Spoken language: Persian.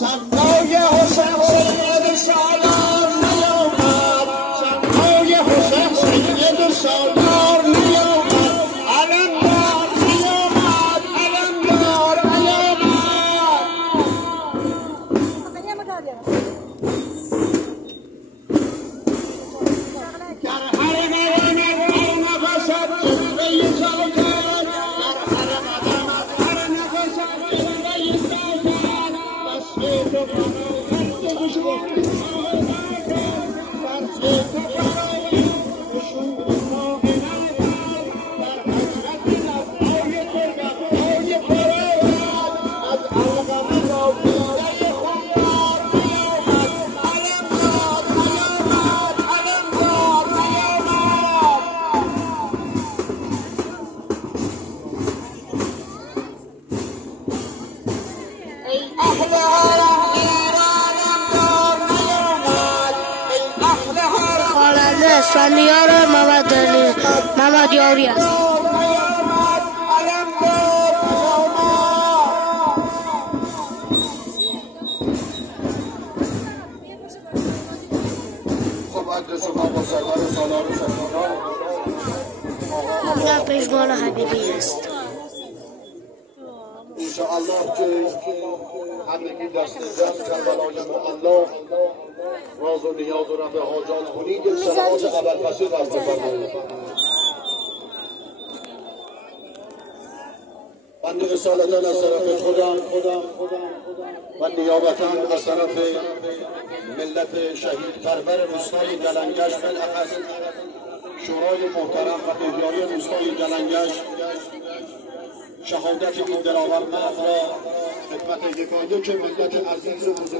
صدای حسین سید سالار نیامد، صدای حسین سید سالار نیامد، علمدار نیامد، علمدار نیامد. در حرم عظمت هر نفست جلوه سلطان، در حرم عظمت هر نفست جلوه سلطان. بسته تو برآورد دشمن صاحب کن، بسته تو برآورد دشمن صاحب کن. در حضرت لبهای تو لبهای برآورد، از علقمه تا دیده خونبار نیامد، علمدار نیامد، علمدار نیامد. ای اهل حرم ایرانم دار نیامد، ای اهل حرم خواننده اسفندیار محمد یاری است. دار نیامد، علمدار نیامد. خب عدل شما با سالار شما اینم پشگان حبیبی است. انشاءالله که همگی دست جمع کربلای معلا راز و نیاز و رفع حاجات کنید. یک صلوات ابرکثیر بر بفرمایید. بنده اصالتا از طرف خودم و نیابتا از طرف ملت شهید پرور روستای گلنگش، بالاخص شورای محترم و احیای روستای گلنگش، شهادت این دلاور مرد را خدمت یکایک ملت عزیز و بزرگ